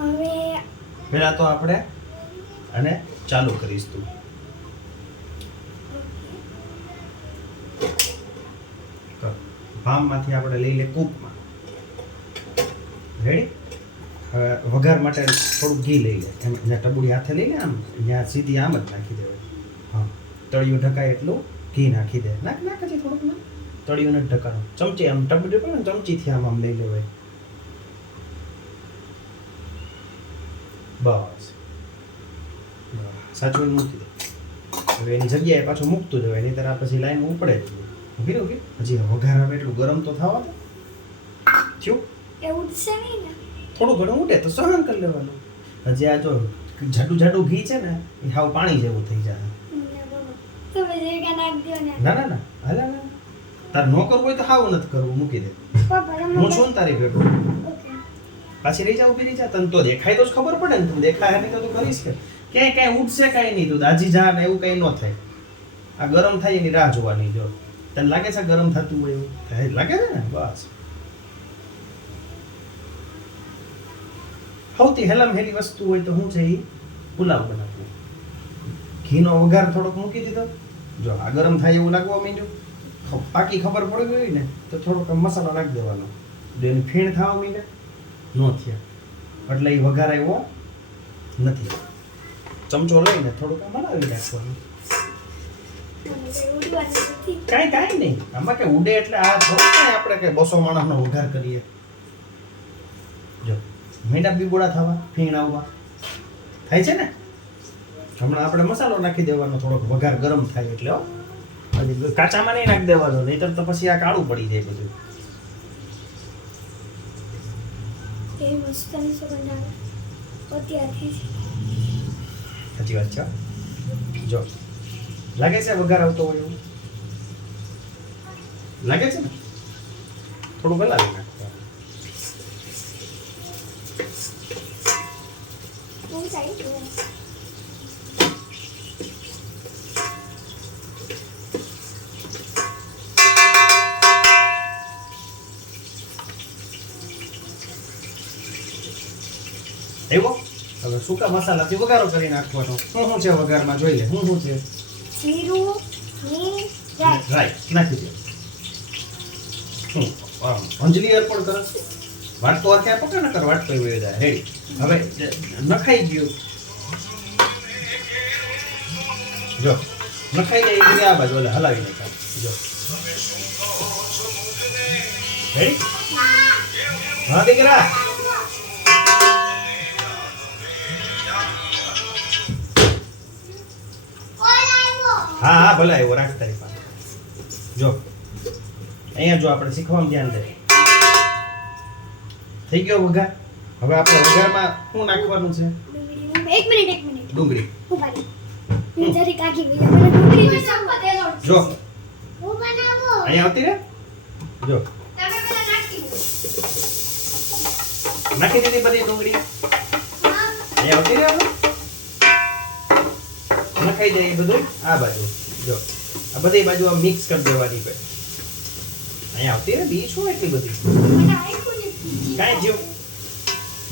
હવે પહેલા તો આપણે અને ચાલુ કરીશ તું. ભામમાંથી આપણે લઈ લે કૂકમાં. રેડી? હવે વઘાર માટે થોડું ઘી લઈ લે. એમ જ્યાં ટબુડી હાથે લઈ લે આમ ત્યાં સીધી આમ જ નાખી દેવાય. હા, તળિયું ઢકાય એટલું ઘી નાખી દે. નાખ હજી થોડુંક ના. તળિયું ને ઢકાણું ચમચી આમ ટબુડી પણ ચમચીથી આમ લઈ લેવાય. બસ સાચું મૂકી દે. હવે એની જગ્યાએ પાછું મૂકતું જવાય, નહીં ત્યારે પછી લાઈન ઉપડે જ. કીધું કે હજી વઘાર આવે એટલું ગરમ તો થવા દે. થયું? એવું છે નહીં ને? થોડું ઘણું ઉડે તો સહન કરી લેવાનું. હજી આ જો જાડું ઘી છે ને એ હાવ પાણી જેવું થઈ જાય. તમે જગ્યા નાખ દો ને. ના ના ના હાલા ના તાર ન કરવું હોય તો હાવ નથી કરવું, મૂકી દે. પપ્પા હું છું ને તારી ભેગો. ઓકે. પાછી રહી જા, ઊભી રહી જા. તને તો દેખાય તો જ ખબર પડે ને. તું દેખાય નહીં તો તું કરીશ કે ક્યાંય ઉડશે કાંઈ નહીં. તું દાજી જા ને એવું કાંઈ ન થાય. આ ગરમ થાય એની રાહ જોવાની. જો તને લાગે છે ગરમ થતું હોય એવું થાય? લાગે છે ને? બસ સૌથી હેલામ હેલી વસ્તુ હોય તો શું છે એ પુલાવ બનાવવું. ઘીનો વઘાર થોડોક મૂકી દીધો. જો આ ગરમ થાય એવું લાગવા માંડ્યું, પાકી ખબર પડી ગઈ હોય ને તો થોડોક મસાલો નાખી દેવાનો. જો એની ફીણ થવા માંડે ન થયા એટલે એ વઘાર આવ્યો નથી. ચમચો લઈને થોડુંક આમ હલાવી નાખવાનું. કાંઈ નહીં આમાં કે ઉડે એટલે આ થોડું કાંઈ આપણે કે 200 માણસનો વઘાર કરીએ. જો મીંડા બીબોડા થવા, ફીણ આવવા થાય છે ને. હમણાં આપણે મસાલો નાખી દેવાનો થોડોક વઘાર ગરમ થાય એટલે. હજી કાચામાં નહીં નાખી દેવાનો, નહીંતર તો પછી આ કાળું પડી જાય બધું. એ મસ્તની સુગંધ આવે અત્યારથી. સાચી વાત છે. જો લાગે છે વઘાર આવતો હોય એવું લાગે છે ને? થોડું હલાવી નાખો. હું જાય એવો હવે સૂકા મસાલાથી વઘારો કરી નાખવાનો. શું છે વઘારમાં જોઈ લે. શું છે? જીરું ની રાઈ નાખી દે. અંજલી અર્પણ કરે. વાટકો આખે પકડ ન કર, વાટકો એવી જાય. રેડી. હવે નખાઈ ગયું. જો નખાઈ જાય એટલે આ બાજુ એટલે હલાવી નાખ. જો રેડી. હા દીકરા હા ભલે આવ્યો. રાખ તારી પાસે. જો અહીંયા જો આપણે શીખવામાં ધ્યાન દે. થઈ ગયો વઘાર. હવે આપણે વઘારમાં શું નાખવાનું છે? એક મિનિટ ડુંગળી. ઉભા રહો. હું જરી કાકી ગઈ મને ડુંગળી ની સંપત એનો જો હું બનાવો અહીંયા આવતી રે. જો તમે પેલા નાખી દો. નાખી દીધી બધી ડુંગળી. અહીંયા આવતી રે. હવે નખાઈ જાય બધું આ બાજુ. જો આ બધી બાજુ આ મિક્સ કરી દેવાની. અહીંયા આવતી રે. બી શું એટલી બધી? મને આખું નથી કાંઈ જીવ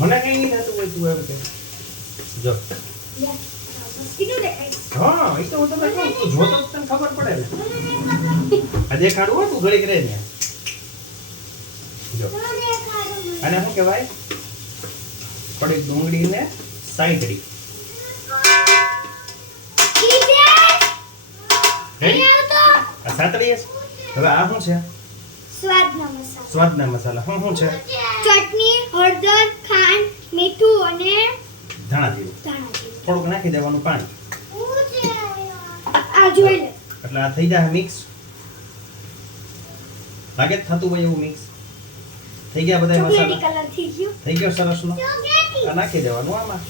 મને કઈ નહીં થતું હોય. તું એમ કે જો યા મસ્તીનું દેખાય. હા એ તો હું તમને કહું. તું જોતો જ તને ખબર પડે ને. આ દેખાડું હોય તું ઘડીક રહે ને. જો અને શું કહેવાય? થોડીક ડુંગળીને સાંકળી. રેડી? આ સાતળી છે. હવે આ શું છે? સ્વાદનો મસાલો. સ્વાદના મસાલા. શું છે? ચટણી, હળદર, ખાંડ, મીઠું અને ધાણા જીરું. ધાણા જીરું. થોડુંક નાખી દેવાનું પાણી. આ જોઈ લે. એટલે આ થઈ જાય મિક્સ. લાગે જ થતું હોય એવું મિક્સ. થઈ ગયા બધા ચોકલેટી મસાલા. કલર થઈ ગયો. થઈ ગયો સરસનો. આ નાખી દેવાનું આમાં.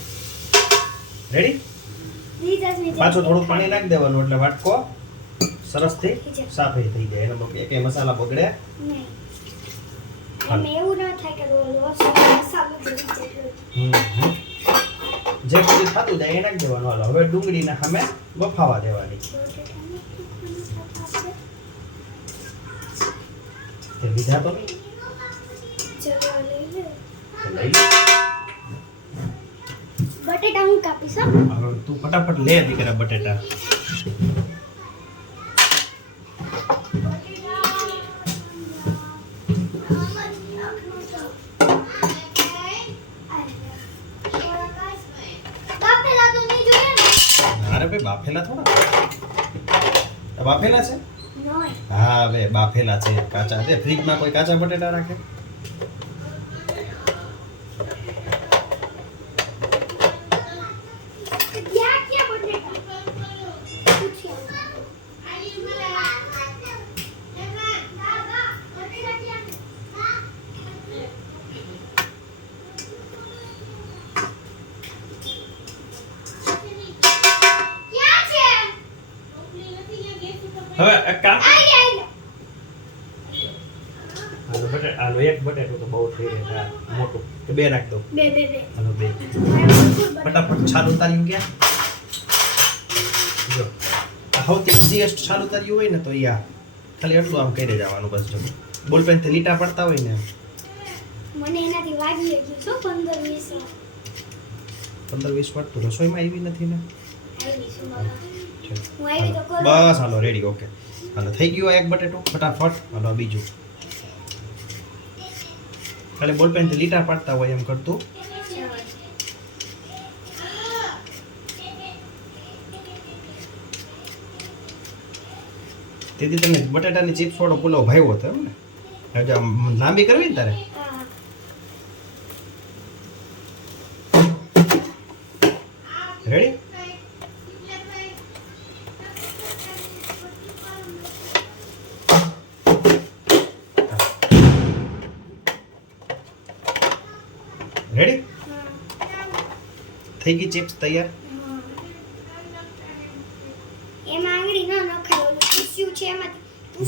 રેડી? પાછું થોડું પાણી નાખી દેવાનું એટલે વાટકો સરસથી સાફ થઈ જાય. એનો એકે મસાલા બગડે નહીં. એમ એવું ન થાય કે મસાલો ભરી જાય. જે બધું થતું જાય એ નાખી દેવાનું. હાલો હવે ડુંગળીને સામે બફાવા દેવાની. તે લીધા તો નહીં? ચલો લઈ લે. તો લઈ લે. બટેટા હું કાપીશ હો. હવે તું ફટાફટ લે દીકરા બટેટા. બાફેલા તો નહીં જોઈએ ને? અરે ભાઈ બાફેલા થોડા આ બાફેલા છે. નોય. હા બે બાફેલા છે કાચા છે. ફ્રીજમાં કોઈ કાચા બટેટા રાખે? ક્યાં ક્યાં બટેટા? પૂછ્યા. ક્યાં છે? હવે એક કામ આઈ ગયા. હાલો એક બટેટું તો બહુ થઈ રહે છે મોટું કે બે નાખ દો. બે. હાલો બે મારે ભરપૂર બટેટા. ફટાફટ છાલ ઉતાર્યું ક્યાં જો આ સૌથી ઇઝીએસ્ટ છાલ ઉતાર્યું હોય ને તો યા ખાલી એટલું આમ કરી જવાનું બસ. જો બોલપેન થી લીટા પડતા હોય ને મને એનાથી વાગી ગયું છો 15-20 15-20 વાર તો રસોઈમાં આવી નથી ને. આવી છું બાબા. છે. હું આવી તો કરું. બસ હાલો રેડી ઓકે. હાલો થઈ ગયું આ એક બટેટું ફટાફટ. હાલો આ બીજું ખાલી બોલપેન થી લીટા પાડતા હોય એમ કરતું. તેથી તમે બટાટાની ચિપ્સ વાળો પુલાવ ભાવ્યો હતો એમ ને. હવે જો આમ લાંબી કરવી ને તારે હા. રેડી. રેડી થઈ ગઈ ચિપ્સ તૈયાર. એમાં આંગળી ન નખાય ઓલું ટીસ્યુ છે એમાં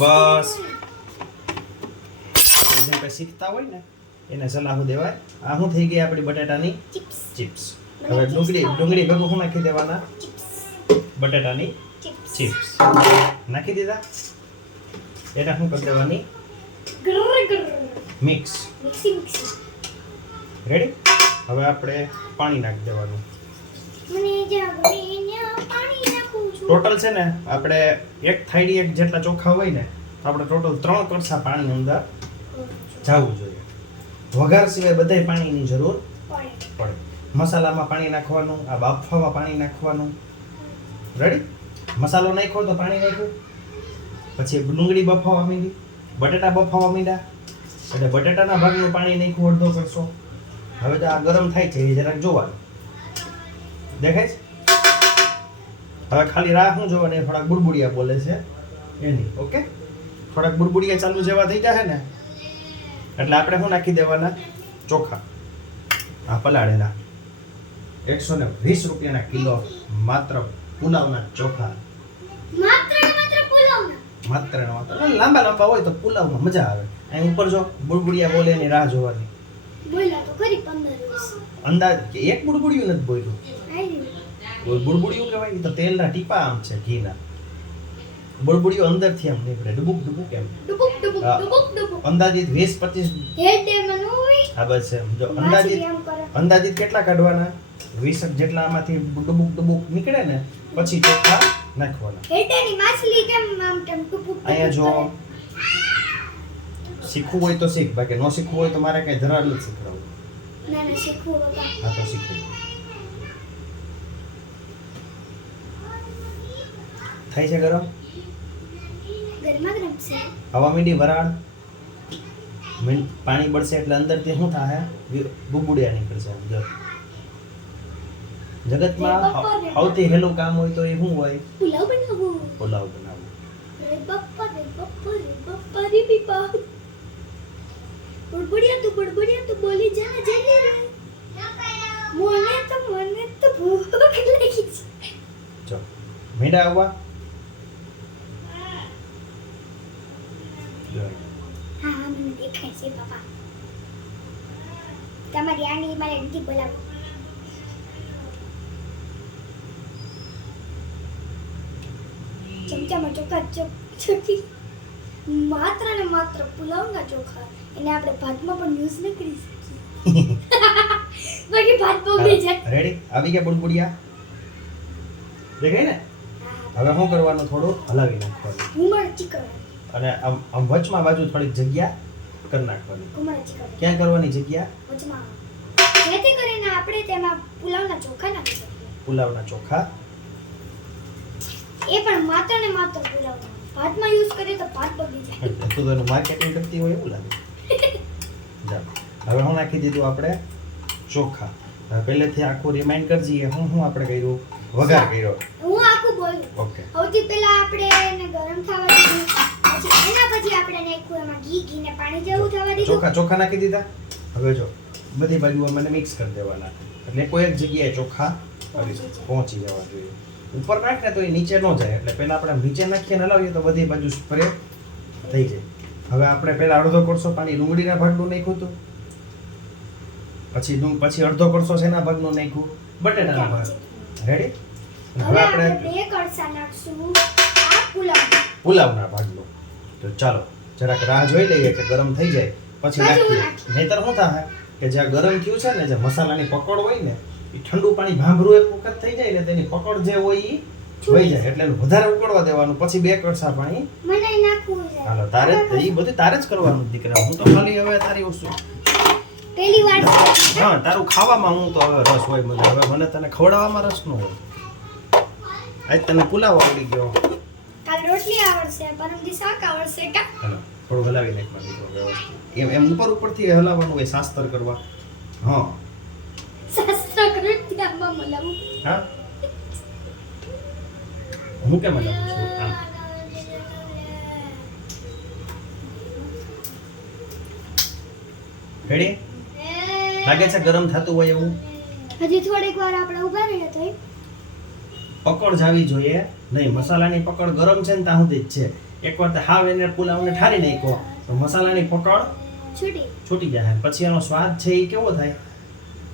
બસ. જેમ કે શીખતા હોય ને એને સલાહ દેવાય. આ શું થઈ ગઈ આપણી બટાટાની ચિપ્સ ચિપ્સ. હવે ડુંગળી ભેગું શું નાખી દેવાના? બટાટાની ચિપ્સ નાખી દીધા. એને શું કરી દેવાની? ગ્રર મિક્સ. મિક્સી રેડી. હવે આપણે પાણી નાખી દેવાનું. મને જાગરીને પાણી નાખું છું. ટોટલ છે ને આપણે એક થાળી એક જેટલા ચોખા હોય ને તો આપણે ટોટલ 3 કળશા પાણી અંદર જાવું જોઈએ. વઘાર સિવાય બધાય પાણીની જરૂર પડે. મસાલામાં પાણી નાખવાનું, આ બાફવામાં પાણી નાખવાનું. રેડી. મસાલો નાખ્યો તો પાણી નાખ્યું. પછી ડુંગળી બફાવા માંડી, બટેટા બફાવા માંડ્યા એટલે બટેટાના ભાગનું પાણી નાખ્યું અડધો કરશો. હવે તો આ ગરમ થાય છે એ જરાક જોવાનું. દેખાય છે? હવે ખાલી રાહ શું જોવાની? થોડાક બુડબુડિયા બોલે છે એની. ઓકે. થોડાક બુડબુડિયા ચાલુ જેવા થઈ જાય ને એટલે આપણે શું નાખી દેવાના? ચોખા. આ પલાળેલા 120 રૂપિયાના કિલો માત્ર પુલાવના ચોખા. માત્ર ને માત્ર પુલાવના. માત્ર ને માત્ર લાંબા લાંબા હોય તો પુલાવમાં મજા આવે. અહીં ઉપર જો બુડબુડિયા બોલે એની રાહ જોવાની. બોલ્યા તો ખરી 15-20. અંદાજ કે એક બુડબુડિયું નથી બોલ્યું. આવી બુડબુડિયું કહેવાય ને તો તેલના ટીપા આમ છે ઘીના. બુડબુડિયું અંદરથી આમ નીકળે ડુબુક ડુબુક એમ. ડુબુક ડુબુક હા. ડુબુક ડુબુક. અંદાજિત 20-25 હેડ ડે માં નો હોય. હા બસ એમ. જો માછલી આમ કરે. અંદાજિત કેટલા કાઢવાના? 20 જેટલા આમાંથી ડુબુક ડુબુક નીકળે ને પછી ચોખા નાખવાના. હેડ ડે ની માછલી કેમ આમ તેમ ટુપુક અહીંયા જો શીખવું હોય તો શીખ, બાકી ન શીખવું હોય તો મારે કઈ ધરાર નથી શીખવાડવું. ના ના શીખવું બાપા. હા તો શીખવું. થાય છે ગરમ. ગરમા ગરમ છે. હવા મીંડી વરાળ પાણી બળશે એટલે અંદરથી શું થાય? બુબુડિયા નીકળશે. જો જગતમાં સૌથી હેલું કામ હોય તો એ શું હોય? પુલાવ બનાવવું. પુલાવ બનાવવું. રે બપ્પા રે બીપા. બડબડિયા તું બોલી જા જલ્દી રે. મને તો ભૂખ લાગી છે. જો મીંડા આવવા. જો હા હા મને દેખાય છે બાપા. તમારી આની મારે નથી બોલાવો. ચમચામાં ચોખા ચોખી માત્ર ને માત્ર પુલાવના ચોખા એને આપણે ભાતમાં પણ યુઝ ન કરી શકીએ. બાકી ભાત બગડી જાય. રેડી આવી ગયા બુડબુડિયા દેખાય ને હવે શું કરવાનું થોડું હલાવી નાખવાનું ઘુમડ ચીકણ. અને આમ વચમાં બાજુ થોડીક જગ્યા કરી નાખવાની ઘુમડ ચીકણ. ક્યાં કરવાની જગ્યા વચમાં. જેથી કરીને આપણે તેમાં પુલાવના ચોખા નાખી શકીએ. પુલાવના ચોખા એ પણ માત્ર ને માત્ર પુલાવના. ભાતમાં યુઝ કરીએ તો ભાત બગડી જાય. તું તો એનું માર્કેટિંગ કરતી હોય એવું લાગે ચાલો હવે હું નાખી દીધું આપણે ચોખા હવે પહેલેથી આખું રિમાઇન્ડ કરજે હું આપણે કર્યું વઘાર કર્યો હું આખું બોલું. ઓકે સૌથી પહેલા આપણે એને ગરમ થવા દીધું. પછી એના પછી આપણે નાખ્યું એમાં ઘી ને પાણી જેવું થવા દીધું. ચોખા નાખી દીધા હવે જો બધી બાજુ મને મિક્સ કરી દેવાના એટલે કોઈ એક જગ્યાએ ચોખા પહોંચી જવા જોઈએ ઉપર નાખ ને તો એ નીચે ન જાય એટલે પહેલા આપણે નીચે નાખીને હલાવીએ તો બધી બાજુ સ્પ્રે થઈ જાય હવે આપણે પહેલા અડધો કોળસો પાણી ડુંગળીના ભાગનું નાખ્યું હતું પછી અડધો કોળસો શેના ભાગનું નાખ્યું બટેટાના ભાગ રેડી હવે આપણે બે કળસા નાખશું આ પુલાવના ભાગનું તો ચાલો જરાક રાહ જોઈ લઈએ કે ગરમ થઈ જાય પછી નાખીએ નહીતર શું થાય કે જ્યાં ગરમ થયું છે ને જે મસાલાની પકડ હોય ને એ ઠંડુ પાણી ભાંભરું એક વખત થઈ જાય ને તેની પકડ જે હોય એ વહી જાય એટલે એનું વધારે ઉકળવા દેવાનું પછી બે કળસા પાણી મને નાખવું છે. હાલો તારે એ બધું તારે જ કરવાનું દીકરા હું તો ખાલી હવે તારી વસ્તુ પહેલી વાર હા તારું ખાવામાં હું તો હવે રસ હોય મને હવે મને તને ખવડાવવામાં રસ ન હોય આજ તને પુલાવ આવડી ગયો કાલ રોટલી આવડશે પરમ દી શાક આવડશે કા હાલો થોડું હલાવી નાખવાનું વ્યવસ્થિત એમ ઉપરથી હલાવવાનું હોય શાસ્ત્ર કરવા હા શાસ્ત્ર કૃત્યમાં મલાવું. હા હું કેમ હલાવું છું આમ રેડી લાગે છે ગરમ થતું હોય એવું હજી થોડીક વાર આપણે ઊભા રહીએ તો પકડ જાવી જોઈએ નહીં મસાલાની પકડ ગરમ છે ને ત્યાં સુધી જ છે એકવાર તો હાવ એને પુલાવને ઠારી નાખ્યો તો મસાલાની પકડ છૂટી જાય પછી એનો સ્વાદ છે એ કેવો થાય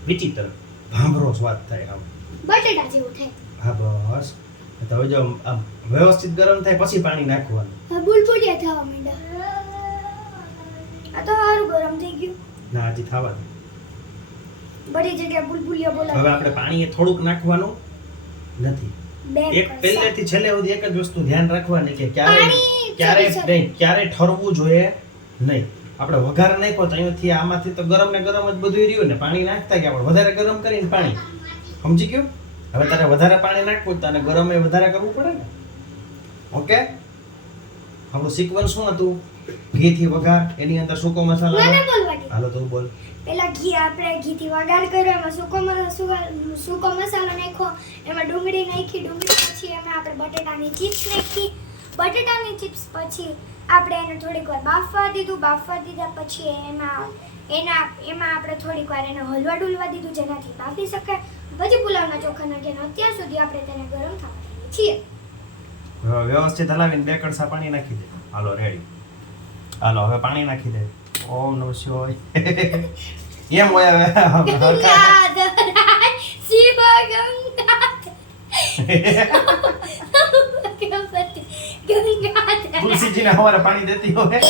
વિચિત્ર ભાંભરો સ્વાદ થાય આમ બટેટા જેવું થાય. હા બસ તો હવે જો આમ વ્યવસ્થિત ગરમ થાય પછી પાણી નાખવાનું બુલબુલિયા થવા માંડ્યા. આ તો સારું ગરમ થઈ ગયું. ના હજી થવા દે બધી જગ્યાએ બુલબુલિયા બોલાવે. હવે આપણે પાણી થોડુંક નાખવાનું નથી એક પહેલેથી છેલ્લે સુધી એક જ વસ્તુ ધ્યાન રાખવાની કે ક્યારે ઠરવું જોઈએ નહીં આપણે વઘાર નાખ્યો તો અહીંથી આમાંથી તો ગરમ ને ગરમ જ બધું રહ્યું ને પાણી નાખતા કે આપણે વધારે ગરમ કરીને પાણી સમજી ગયો હવે તારે વધારે પાણી નાખવું તો ગરમ એ વધારે કરવું પડે ને ઓકે આપણું સિક્વન્સ શું હતું ઘી થી વઘાર એની અંદર સૂકો મસાલો હાલો તું બોલ પેલા આપણે ઘીથી વઘાર કર્યો એમાં સૂકો મસાલો નાખ્યો એમાં ડુંગળી નાખી ડુંગળી પછી એમાં આપણે બટેટાની ચિપ્સ નાખી બટેટાની ચિપ્સ પછી આપણે એને થોડીક વાર બાફવા દીધા પછી એમાં આપણે થોડીક વાર એને હલવા ડુલવા દીધું જેનાથી બાફી શકાય પછી પુલાવના ચોખા નાખ્યા અત્યાર સુધી આપણે તેને ગરમ થવા દઈએ છીએ વ્યવસ્થિત હલાવીને બે કળસા પાણી નાખી દે હાલો રેડી હાલો હવે પાણી નાખી દે ઓમ નમઃ શિવાય એમ હોય હવે તુલસીજીને હવારે પાણી દેતી હોય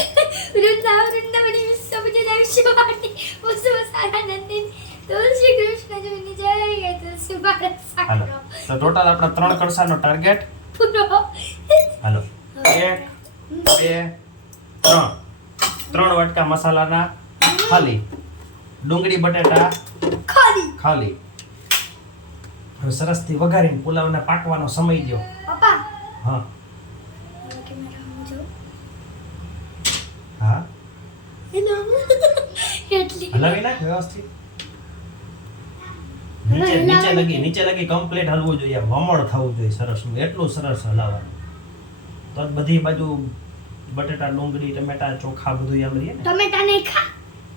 તુલસી કૃષ્ણ જોની જય તુલસી ભારત હાલો તો ટોટલ આપણા 3 કળસાનો ટાર્ગેટ પૂરો હાલો 1 2 3 વાટકા મસાલાના ખાલી ડુંગળી બટેટા ખાલી હવે સરસથી વઘારીને પુલાવને પાકવાનો સમય દો પપ્પા હા હા હલાવી નાખ વ્યવસ્થિત નીચે લગી કમ્પ્લીટ હલવું જોઈએ વમળ થવું જોઈએ સરસનું એટલું સરસ હલાવવાનું તો જ બધી બાજુ બટેટા ડુંગળી ટમેટા ચોખા બધું એમ રહીએ ને ટમેટા નહીં ખા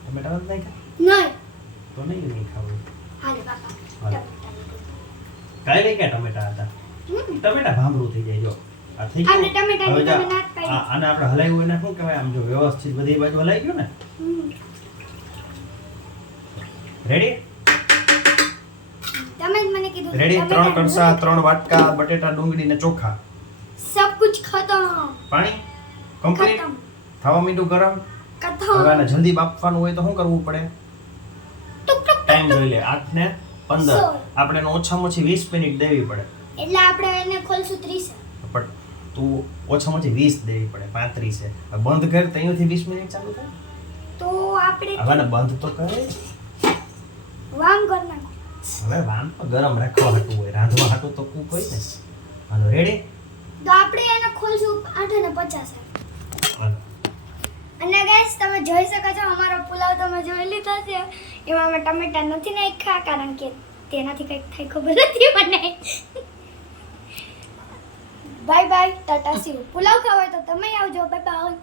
ટમેટા નથી ખા નહીં તો નહીં ખાવું હાલે બાપા કાઈ લઈ ગયા ટમેટા હતા ટમેટા ભાંભરું થઈ જાય જો આ થઈ ગયું હવે જો આને આપણે હલાવ્યું એને શું કહેવાય આમ જો વ્યવસ્થિત બધી બાજુ હલાઈ ગયું ને રેડી તમે જ મને કીધું રેડી 3 કળસા 3 વાટકા બટેટા ડુંગળી ને ચોખા સબ કુછ ખતમ પાણી કમ્પ્લીટ થવા મીઠું ગરમ ખતમ હવે આને જલ્દી બાફવાનું હોય તો શું કરવું પડે ટાઈમ જોઈ લે 8 ને 15 16. આપણે એને ઓછામાં ઓછી 20 મિનિટ દેવી પડે. એટલે આપણે એને ખોલશું 30. પણ તું ઓછામાં ઓછી 20 દેવી પડે, 35 છે. હવે બંધ કર તો અહીંયાથી 20 મિનિટ ચાલુ થાય. તો આપણે હવે ને બંધ તો કરે. વામ કર નાખો. હવે વાન તો ગરમ રાખવા હાટું હોય, રાંધવા હાટું તો કૂક હોય ને. હાલો રેડી. તો આપણે એને ખોલશું 8:50. હાલો. અને ગાઈસ તમે જોઈ શકો છો અમારો પુલાવ તમે જોઈ લીધો છે. એમાં અમે ટમેટા નથી નાખ્યા કારણ કે તેનાથી કંઈક થાય ખબર નથી મને. Bye bye, Tata C you. Pulao ખાવો હોય તો તમે આવજો. Bye bye.